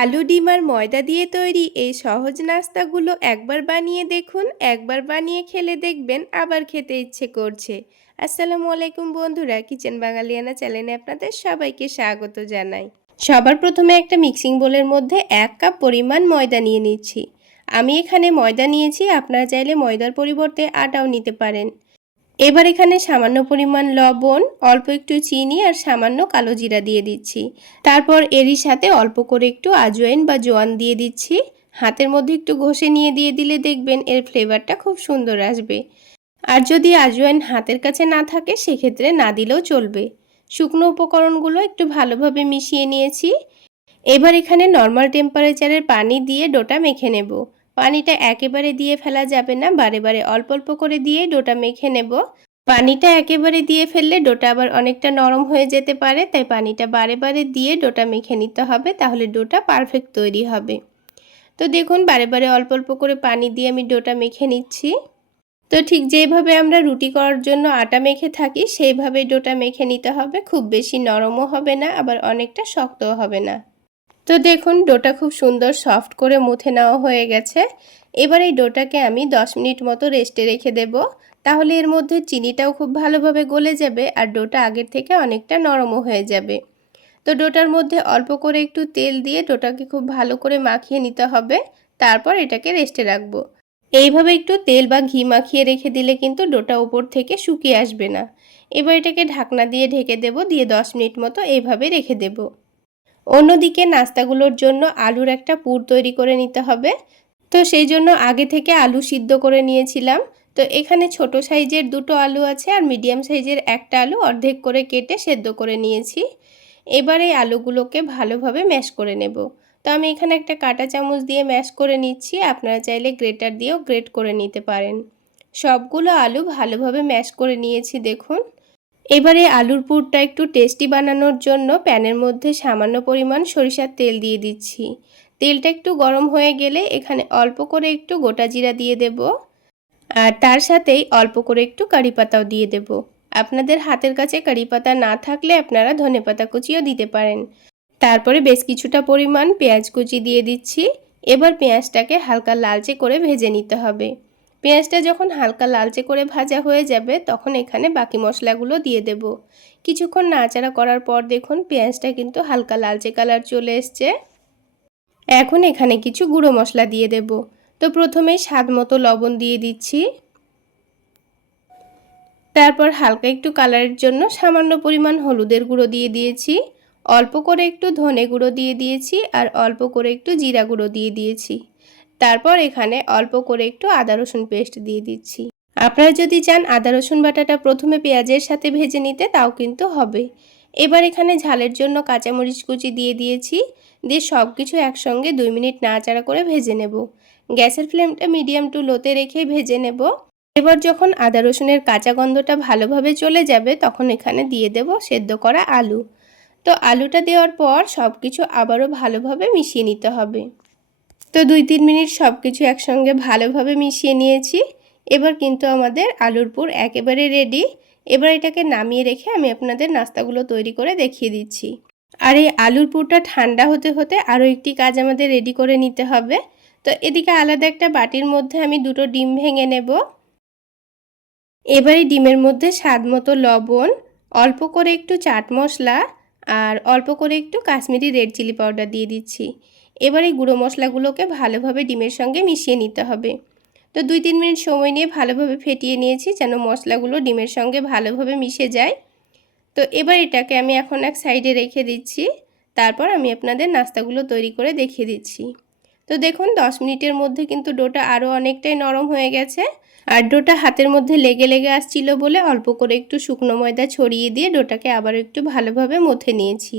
আলু ডিম আর ময়দা দিয়ে তৈরি এই সহজ নাস্তাগুলো একবার বানিয়ে দেখুন, একবার বানিয়ে খেলে দেখবেন আবার খেতে ইচ্ছে করছে। আসসালামু আলাইকুম বন্ধুরা, কিচেন বাঙালিয়ানা চ্যানেলে আপনাদের সবাইকে স্বাগত জানাই। সবার প্রথমে একটা মিক্সিং বোলের মধ্যে 1 কাপ পরিমাণ ময়দা নিয়ে নিচ্ছি। আমি এখানে ময়দা নিয়েছি, আপনারা চাইলে ময়দার পরিবর্তে আটাও নিতে পারেন। এবার এখানে সামান্য পরিমাণ লবণ, অল্প একটু চিনি আর সামান্য কালো জিরা দিয়ে দিচ্ছি। তারপর এরই সাথে অল্প করে একটু আজওয়াইন বা জোয়ান দিয়ে দিচ্ছি। হাতের মধ্যে একটু ঘষে নিয়ে দিয়ে দিলে দেখবেন এর ফ্লেভারটা খুব সুন্দর আসবে। আর যদি আজওয়াইন হাতের কাছে না থাকে সেক্ষেত্রে না দিলেও চলবে। শুকনো উপকরণগুলো একটু ভালোভাবে মিশিয়ে নিয়েছি। এবার এখানে নর্মাল টেম্পারেচারের পানি দিয়ে ডোটা মেখে নেব। পানিটা একেবারে দিয়ে ফেলা যাবে না, বারে বারে অল্প অল্প করে দিয়ে ডোটা মেখে নেব। পানিটা একেবারে দিয়ে ফেললে ডোটা আবার অনেকটা নরম হয়ে যেতে পারে, তাই পানিটা বারে বারে দিয়ে ডোটা মেখে নিতে হবে, তাহলে ডোটা পারফেক্ট তৈরি হবে। তো দেখুন বারে বারে অল্প অল্প করে পানি দিয়ে আমি ডোটা মেখে নিচ্ছি। তো ঠিক যেভাবে আমরা রুটি করার জন্য আটা মেখে থাকি সেইভাবে ডোটা মেখে নিতে হবে। খুব বেশি নরমও হবে না, আবার অনেকটা শক্তও হবে না। তো দেখুন ডোটা খুব সুন্দর সফট করে মুথে নেওয়া হয়ে গেছে। এবার এই ডোটাকে আমি 10 মিনিট মতো রেস্টে রেখে দেব। তাহলে এর মধ্যে চিনিটাও খুব ভালোভাবে গলে যাবে আর ডোটা আগের থেকে অনেকটা নরমও হয়ে যাবে। তো ডোটার মধ্যে অল্প করে একটু তেল দিয়ে ডোটাকে খুব ভালো করে মাখিয়ে নিতে হবে। তারপর এটাকে রেস্টে রাখবো। এইভাবে একটু তেল বা ঘি মাখিয়ে রেখে দিলে কিন্তু ডোটা উপর থেকে শুকিয়ে আসবে না। এবার এটাকে ঢাকনা দিয়ে ঢেকে দেব, দিয়ে 10 মিনিট মতো এইভাবে রেখে দেব। অন্যদিকে নাস্তাগুলোর জন্য আলুর একটা পুর তৈরি করে নিতে হবে। তো সেই জন্য আগে থেকে আলু সিদ্ধ করে নিয়েছিলাম। তো এখানে ছোট সাইজের 2টো আলু আছে আর মিডিয়াম সাইজের একটা আলু অর্ধেক করে কেটে সেদ্ধ করে নিয়েছি। এবার এই আলুগুলোকে ভালোভাবে ম্যাশ করে নেব। তো আমি এখানে একটা কাঁটা চামচ দিয়ে ম্যাশ করে নিচ্ছি, আপনারা চাইলে গ্রেটার দিয়েও গ্রেট করে নিতে পারেন। সবগুলো আলু ভালোভাবে ম্যাশ করে নিয়েছি দেখুন। এবারে আলুর পুরটা একটু টেস্টি বানানোর জন্য প্যানের মধ্যে সামান্য পরিমাণ সরিষার তেল দিয়ে দিচ্ছি। তেলটা একটু গরম হয়ে গেলে এখানে অল্প করে একটু গোটা জিরা দিয়ে দেব, আর তার সাথেই অল্প করে একটু কারি পাতাও দিয়ে দেব। আপনাদের হাতের কাছে কারি পাতা না থাকলে আপনারা ধনেপাতা কুচিও দিতে পারেন। তারপরে বেশ কিছুটা পরিমাণ পেঁয়াজ কুচি দিয়ে দিচ্ছি। এবার পেঁয়াজটাকে হালকা লালচে করে ভেজে নিতে হবে। পেঁয়াজটা যখন হালকা লালচে করে ভাজা হয়ে যাবে তখন এখানে বাকি মশলাগুলো দিয়ে দেব। কিছুক্ষণ নাড়াচাড়া করার পর দেখুন পেঁয়াজটা কিন্তু হালকা লালচে কালার চলে এসছে। এখন এখানে কিছু গুঁড়ো মশলা দিয়ে দেব। তো প্রথমেই স্বাদ মতো লবণ দিয়ে দিচ্ছি। তারপর হালকা একটু কালারের জন্য সামান্য পরিমাণ হলুদের গুঁড়ো দিয়ে দিয়েছি। অল্প করে একটু ধনে গুঁড়ো দিয়ে দিয়েছি আর অল্প করে একটু জিরা গুঁড়ো দিয়ে দিয়েছি। তারপর এখানে অল্প করে একটু আদা রসুন পেস্ট দিয়ে দিচ্ছি। আপনারা যদি চান আদা রসুন বাটাটা প্রথমে পেঁয়াজের সাথে ভেজে নিতে তাও কিন্তু হবে। এবার এখানে ঝালের জন্য কাঁচামরিচ কুচি দিয়ে দিয়েছি। দিয়ে সব কিছু একসঙ্গে 2 মিনিট নাড়াচাড়া করে ভেজে নেব। গ্যাসের ফ্লেমটা মিডিয়াম টু লোতে রেখেই ভেজে নেব। এবার যখন আদা রসুনের কাঁচা গন্ধটা ভালোভাবে চলে যাবে তখন এখানে দিয়ে দেব সেদ্ধ করা আলু। তো আলুটা দেওয়ার পর সব কিছু আবারও ভালোভাবে মিশিয়ে নিতে হবে। তো 2-3 মিনিট সব কিছু একসঙ্গে ভালোভাবে মিশিয়ে নিয়েছি। এবার কিন্তু আমাদের আলুর পুর একেবারে রেডি। এবার এটাকে নামিয়ে রেখে আমি আপনাদের নাস্তাগুলো তৈরি করে দেখিয়ে দিচ্ছি। আর এই আলুর পুরটা ঠান্ডা হতে হতে আরও একটি কাজ আমাদের রেডি করে নিতে হবে। তো এদিকে আলাদা একটা বাটির মধ্যে আমি 2টো ডিম ভেঙে নেব। এবারে ডিমের মধ্যে স্বাদ মতো লবণ, অল্প করে একটু চাট মশলা আর অল্প করে একটু কাশ্মীরি রেড চিলি পাউডার দিয়ে দিচ্ছি। এবার এই গুঁড়ো মশলাগুলোকে ভালোভাবে ডিমের সঙ্গে মিশিয়ে নিতে হবে। তো 2-3 মিনিট সময় নিয়ে ভালোভাবে ফেটিয়ে নিয়েছি যেন মশলাগুলো ডিমের সঙ্গে ভালোভাবে মিশে যায়। তো এবার এটাকে আমি এখন এক সাইডে রেখে দিচ্ছি। তারপর আমি আপনাদের নাস্তাগুলো তৈরি করে দেখিয়ে দিচ্ছি। তো দেখুন 10 মিনিটের মধ্যে কিন্তু ডোটা আরও অনেকটাই নরম হয়ে গেছে। আর ডোটা হাতের মধ্যে লেগে লেগে আসছিল বলে অল্প করে একটু শুকনো ময়দা ছড়িয়ে দিয়ে ডোটাকে আবার একটু ভালোভাবে মথে নিয়েছি।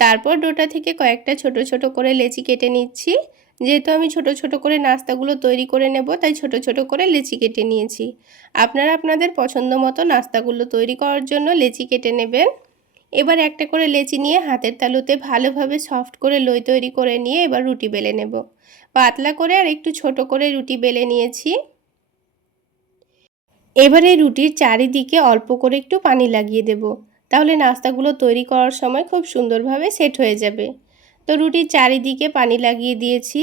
তারপর ডোটা থেকে কয়েকটা ছোট ছোট করে লেচি কেটে নিচ্ছি। যেহেতু আমি ছোট ছোট করে নাস্তাগুলো তৈরি করে নেব তাই ছোট ছোট করে লেচি কেটে নিয়েছি। আপনারা আপনাদের পছন্দ মতো নাস্তাগুলো তৈরি করার জন্য লেচি কেটে নেবেন। এবার একটা করে লেচি নিয়ে হাতের তালুতে ভালোভাবে সফট করে লই তৈরি করে নিয়ে এবার রুটি বেলে নেব। পাতলা করে আর একটু ছোট করে রুটি বেলে নিয়েছি। এবারে রুটির চারিদিকে অল্প করে একটু পানি লাগিয়ে দেব, তাহলে নাস্তাগুলো তৈরি করার সময় খুব সুন্দরভাবে সেট হয়ে যাবে। তো রুটির চারিদিকে পানি লাগিয়ে দিয়েছি।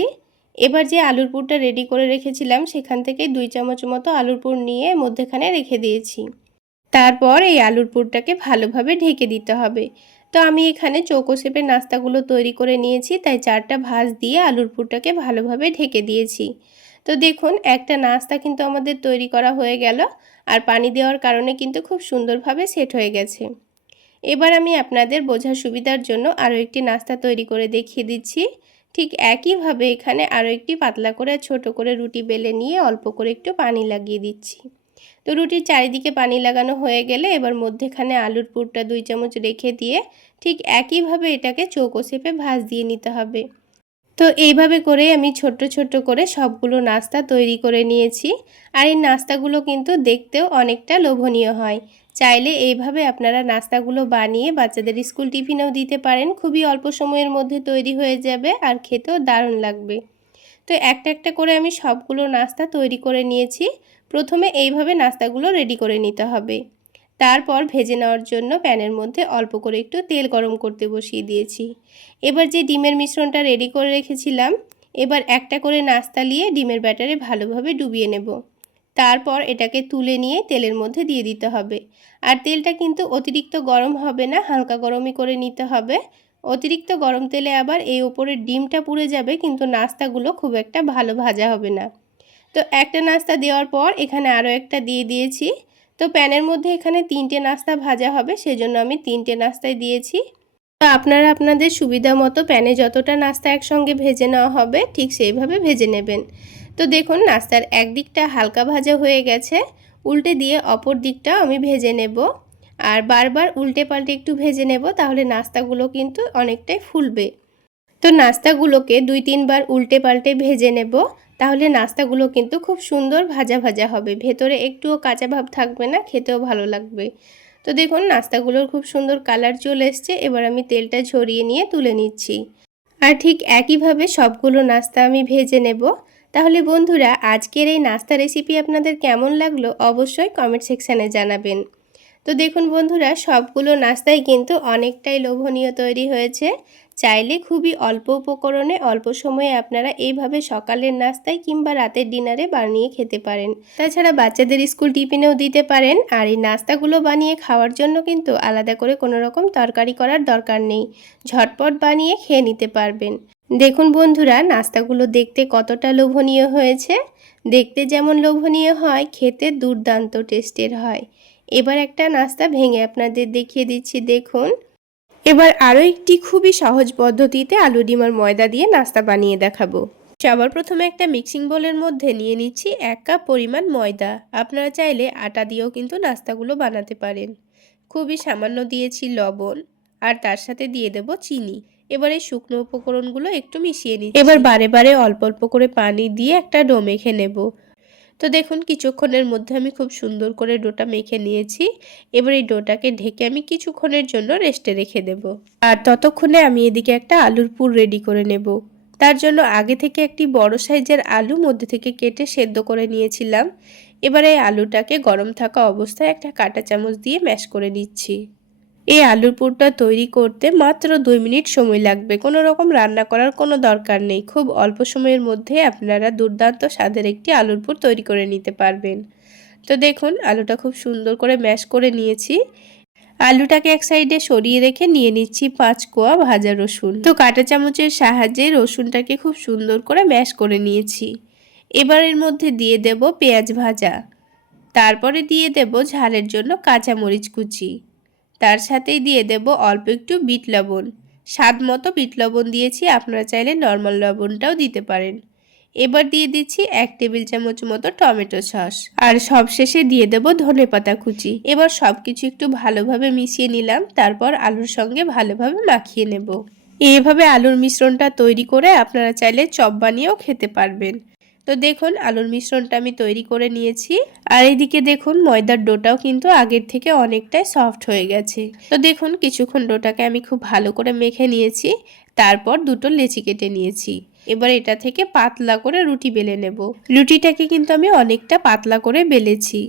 এবার যে আলুর পুরটা রেডি করে রেখেছিলাম সেখান থেকে 2 চামচ মতো আলুর পুর নিয়ে মধ্যেখানে রেখে দিয়েছি। তারপর এই আলুর পুরটাকে ভালোভাবে ঢেকে দিতে হবে। তো আমি এখানে চৌকো শেপের নাস্তাগুলো তৈরি করে নিয়েছি, তাই 4টা ভাঁজ দিয়ে আলুর পুরটাকে ভালোভাবে ঢেকে দিয়েছি। তো দেখুন একটা নাস্তা কিন্তু আমাদের তৈরি করা হয়ে গেল, আর পানি দেওয়ার কারণে কিন্তু খুব সুন্দরভাবে সেট হয়ে গেছে। এবার আমি আপনাদের বোঝার সুবিধার জন্য আরও একটি নাস্তা তৈরি করে দেখিয়ে দিচ্ছি। ঠিক একইভাবে এখানে আরও একটি পাতলা করে ছোট করে রুটি বেলে নিয়ে অল্প করে একটু পানি লাগিয়ে দিচ্ছি। তো রুটির চারিদিকে পানি লাগানো হয়ে গেলে এবার মধ্যেখানে আলুর পুরটা 2 চামচ রেখে দিয়ে ঠিক একইভাবে এটাকে চৌকো শেপে ভাঁজ দিয়ে নিতে হবে। তো এইভাবে করে আমি ছোট্ট ছোট্ট করে সবগুলো নাস্তা তৈরি করে নিয়েছি। আর এই নাস্তাগুলো কিন্তু দেখতেও অনেকটা লোভনীয় হয়। চাইলে এইভাবে আপনারা নাস্তাগুলো বানিয়ে বাচ্চাদের স্কুল টিফিনেও দিতে পারেন। খুবই অল্প সময়ের মধ্যে তৈরি হয়ে যাবে আর খেতেও দারুণ লাগবে। তো একটা একটা করে আমি সবগুলো নাস্তা তৈরি করে নিয়েছি। প্রথমে এইভাবে নাস্তাগুলো রেডি করে নিতে হবে। তারপর ভেজে নেওয়ার জন্য প্যানের মধ্যে অল্প করে একটু তেল গরম করতে বসিয়ে দিয়েছি। এবার যে ডিমের মিশ্রণটা রেডি করে রেখেছিলাম, এবার একটা করে নাস্তা নিয়ে ডিমের ব্যাটারে ভালোভাবে ডুবিয়ে নেব। তারপর এটাকে তুলে নিয়ে তেলের মধ্যে দিয়ে দিতে হবে। আর তেলটা কিন্তু অতিরিক্ত গরম হবে না, হালকা গরমই করে নিতে হবে। অতিরিক্ত গরম তেলে আবার এই ওপরের ডিমটা পুড়ে যাবে, কিন্তু নাস্তাগুলো খুব একটা ভালো ভাজা হবে না। তো একটা নাস্তা দেওয়ার পর এখানে আরও একটা দিয়ে দিয়েছি। তো প্যানের মধ্যে এখানে 3টে নাস্তা ভাজা হবে, সেজন্য আমি 3টে নাস্তায় দিয়েছি। তো আপনারা আপনাদের সুবিধা মতো প্যানে যতটা নাস্তা একসঙ্গে ভেজে নেওয়া হবে ঠিক সেইভাবে ভেজে নেবেন। তো দেখুন নাস্তার একদিকটা হালকা ভাজা হয়ে গেছে, উল্টে দিয়ে অপর দিকটাও আমি ভেজে নেব। আর বারবার উল্টে পাল্টে একটু ভেজে নেব, তাহলে নাস্তাগুলো কিন্তু অনেকটাই ফুলবে। তো নাস্তাগুলোকে 2-3 বার উল্টে পাল্টে ভেজে নেব, তাহলে নাস্তাগুলো কিন্তু খুব সুন্দর ভাজা ভাজা হবে, ভেতরে একটুও কাঁচা ভাব থাকবে না, খেতেও ভালো লাগবে। তো দেখুন নাস্তাগুলোর খুব সুন্দর কালার চলে এসছে। এবার আমি তেলটা ঝরিয়ে নিয়ে তুলে নিচ্ছি। আর ঠিক একইভাবে সবগুলো নাস্তা আমি ভেজে নেব। তাহলে বন্ধুরা আজকের এই নাস্তা রেসিপি আপনাদের কেমন লাগলো অবশ্যই কমেন্ট সেকশানে জানাবেন। তো দেখুন বন্ধুরা সবগুলো নাস্তাই কিন্তু অনেকটাই লোভনীয় তৈরি হয়েছে। চাইলে খুবই অল্প উপকরণে অল্প সময়ে আপনারা এইভাবে সকালের নাস্তায় কিংবা রাতের ডিনারে বানিয়ে খেতে পারেন। তাছাড়া বাচ্চাদের স্কুল টিফিনেও দিতে পারেন। আর এই নাস্তাগুলো বানিয়ে খাওয়ার জন্য কিন্তু আলাদা করে কোনো রকম তরকারি করার দরকার নেই, ঝটপট বানিয়ে খেয়ে নিতে পারবেন। দেখুন বন্ধুরা নাস্তাগুলো দেখতে কতটা লোভনীয় হয়েছে। দেখতে যেমন লোভনীয় হয়, খেতে দুর্দান্ত টেস্টের হয়। এবার একটা নাস্তা ভেঙে আপনাদের দেখিয়ে দিচ্ছি, দেখুন। এবার আরও একটি খুবই সহজ পদ্ধতিতে আলু ডিম আর ময়দা দিয়ে নাস্তা বানিয়ে দেখাবো। সবার প্রথমে একটা মিক্সিং বোলের মধ্যে নিয়ে নিচ্ছি 1 কাপ পরিমাণ ময়দা। আপনারা চাইলে আটা দিয়েও কিন্তু নাস্তাগুলো বানাতে পারেন। খুবই সামান্য দিয়েছি লবণ, আর তার সাথে দিয়ে দেব চিনি। এবারে শুকনো উপকরণগুলো একটু মিশিয়ে নিচ্ছি। এবার বারে বারে অল্প অল্প করে পানি দিয়ে একটা ডো মেখে নেব। তো দেখুন কিছুক্ষণের মধ্যে আমি খুব সুন্দর করে ডোটা মেখে নিয়েছি। এবার এই ডোটাকে ঢেকে আমি কিছুক্ষণের জন্য রেস্টে রেখে দেব। আর ততক্ষণে আমি এদিকে একটা আলুর পুর রেডি করে নেব। তার জন্য আগে থেকে একটি বড় সাইজের আলু মধ্যে থেকে কেটে সেদ্ধ করে নিয়েছিলাম। এবার এই আলুটাকে গরম থাকা অবস্থায় একটা কাঁটা চামচ দিয়ে ম্যাশ করে নিচ্ছি। এই আলুর পুরটা তৈরি করতে মাত্র 2 মিনিট সময় লাগবে, কোনো রকম রান্না করার কোনো দরকার নেই। খুব অল্প সময়ের মধ্যে আপনারা দুর্দান্ত স্বাদের একটি আলুর পুর তৈরি করে নিতে পারবেন। তো দেখুন আলুটা খুব সুন্দর করে ম্যাশ করে নিয়েছি। আলুটাকে এক সাইডে সরিয়ে রেখে নিয়ে নিচ্ছি 5 কোয়া ভাজা রসুন। তো কাঁটা চামচের সাহায্যে রসুনটাকে খুব সুন্দর করে ম্যাশ করে নিয়েছি। এবার এর মধ্যে দিয়ে দেব পেঁয়াজ ভাজা, তারপরে দিয়ে দেব ঝালের জন্য কাঁচা মরিচ কুচি, তার সাথেই দিয়ে দেব অল্প একটু বিট লবণ। স্বাদ মতো বিট লবণ দিয়েছি, আপনারা চাইলে নর্মাল লবণটাও দিতে পারেন। এবার দিয়ে দিচ্ছি 1 টেবিল চামচ মতো টমেটো সস, আর সবশেষে দিয়ে দেব ধনেপাতা কুচি। এবার সবকিছু একটু ভালোভাবে মিশিয়ে নিলাম, তারপর আলুর সঙ্গে ভালোভাবে মাখিয়ে নেব। এইভাবে আলুর মিশ্রণটা তৈরি করে আপনারা চাইলে চপ বানিয়েও খেতে পারবেন। তো দেখুন আলুর মিশ্রণটা আমি তৈরি করে নিয়েছি। আর এইদিকে দেখুন ময়দার ডোটাও কিন্তু আগের থেকে অনেকটাই সফট হয়ে গেছে। তো দেখুন কিছুক্ষণ ডোটাকে আমি খুব ভালো করে মেখে নিয়েছি। তারপর দুটো লেচি কেটে নিয়েছি। এবার এটা থেকে পাতলা করে রুটি বেলে নেব। রুটিটাকে কিন্তু আমি অনেকটা পাতলা করে বেলেছি।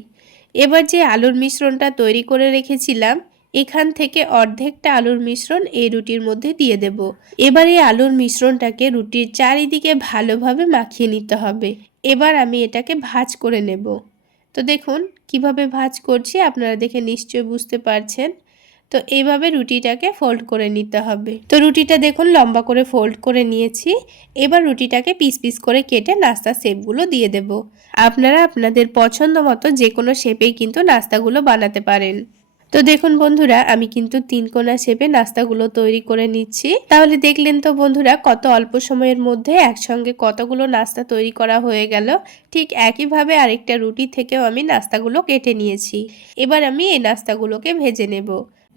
এবার যে আলুর মিশ্রণটা তৈরি করে রেখেছিলাম এখান থেকে অর্ধেকটা আলুর মিশ্রণ এই রুটির মধ্যে দিয়ে দেব। এবার এই আলুর মিশ্রণটাকে রুটির চারিদিকে ভালোভাবে মাখিয়ে নিতে হবে। এবার আমি এটাকে ভাঁজ করে নেব। তো দেখুন কিভাবে ভাঁজ করছি আপনারা দেখে নিশ্চয়ই বুঝতে পারছেন। তো এইভাবে রুটিটাকে ফোল্ড করে নিতে হবে। তো রুটিটা দেখুন লম্বা করে ফোল্ড করে নিয়েছি। এবার রুটিটাকে পিস পিস করে কেটে নাস্তার শেপগুলো দিয়ে দেব। আপনারা আপনাদের পছন্দ মতো যে কোনো শেপেই কিন্তু নাস্তাগুলো বানাতে পারেন। তো দেখুন বন্ধুরা আমি কিন্তু 3 কোনা শেপে নাস্তাগুলো তৈরি করে নিচ্ছি। তাহলে দেখলেন তো বন্ধুরা কত অল্প সময়ের মধ্যে একসঙ্গে কতগুলো নাস্তা তৈরি করা হয়ে গেল। ঠিক একইভাবে আরেকটা রুটি থেকেও আমি নাস্তাগুলো কেটে নিয়েছি। এবার আমি এই নাস্তাগুলোকে ভেজে নেব।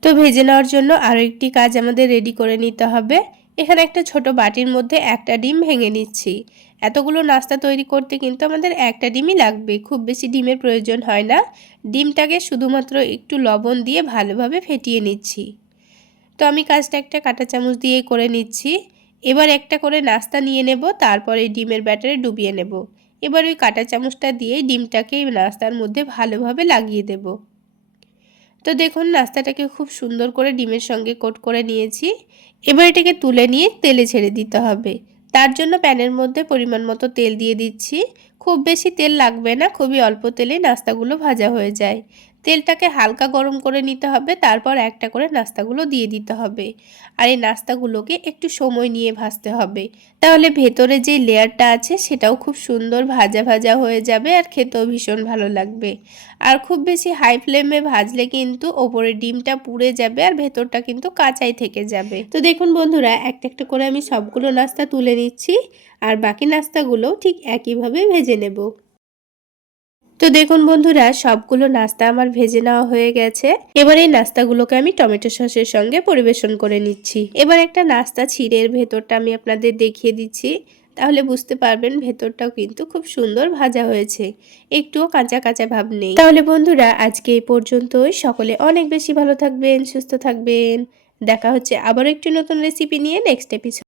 তো ভেজে নেওয়ার জন্য আরও একটি কাজ আমাদের রেডি করে নিতে হবে। এখানে একটা ছোট বাটির মধ্যে একটা ডিম ভেঙে নিচ্ছি। এতগুলো নাস্তা তৈরি করতে কিন্তু আমাদের একটা ডিমই লাগবে, খুব বেশি ডিমের প্রয়োজন হয় না। ডিমটাকে শুধুমাত্র একটু লবণ দিয়ে ভালোভাবে ফেটিয়ে নিচ্ছি। তো আমি কাজটা একটা কাঁটা চামচ দিয়েই করে নিচ্ছি। এবার একটা করে নাস্তা নিয়ে নেব, তারপরে ডিমের ব্যাটারে ডুবিয়ে নেব। এবার ওই কাঁটা চামচটা দিয়ে ডিমটাকে নাস্তার মধ্যে ভালোভাবে লাগিয়ে দেব। তো দেখুন নাস্তাটাকে খুব সুন্দর করে ডিমের সঙ্গে কোট করে নিয়েছি। এবার এটাকে তুলে নিয়ে তেলে ছেড়ে দিতে হবে। তার জন্য প্যানের মধ্যে পরিমাণ মতো তেল দিয়ে দিচ্ছি। খুব বেশি তেল লাগবে না, খুবই অল্প তেলেই নাস্তাগুলো ভাজা হয়ে যায়। তেলটাকে হালকা গরম করে নিতে হবে, তারপর একটা করে নাস্তাগুলো দিয়ে দিতে হবে। আর এই নাস্তাগুলোকে একটু সময় নিয়ে ভাজতে হবে, তাহলে ভেতরে যে লেয়ারটা আছে সেটাও খুব সুন্দর ভাজা ভাজা হয়ে যাবে আর খেতেও ভীষণ ভালো লাগবে। আর খুব বেশি হাই ফ্লেমে ভাজলে কিন্তু ওপরের ডিমটা পুড়ে যাবে আর ভেতরটা কিন্তু কাঁচাই থেকে যাবে। তো দেখুন বন্ধুরা একটা একটা করে আমি সবগুলো নাস্তা তুলে নিচ্ছি আর বাকি নাস্তাগুলো ঠিক একইভাবে ভেজে নেব। তো দেখুন বন্ধুরা সবগুলো নাস্তা আমার ভেজে নেওয়া হয়ে গেছে। এবার এই নাস্তাগুলোকে আমি টমেটো সসের সঙ্গে পরিবেশন করে নিচ্ছি। এবার একটা নাস্তা ছিঁড়ে এর ভেতরটা আমি আপনাদের দেখিয়ে দিচ্ছি, তাহলে বুঝতে পারবেন ভেতরটাও কিন্তু খুব সুন্দর ভাজা হয়েছে, একটুও কাঁচা কাঁচা ভাব নেই। তাহলে বন্ধুরা আজকে এই পর্যন্তই। সকলে অনেক বেশি ভালো থাকবেন, সুস্থ থাকবেন। দেখা হচ্ছে আবারও একটি নতুন রেসিপি নিয়ে নেক্সট এপিসোড।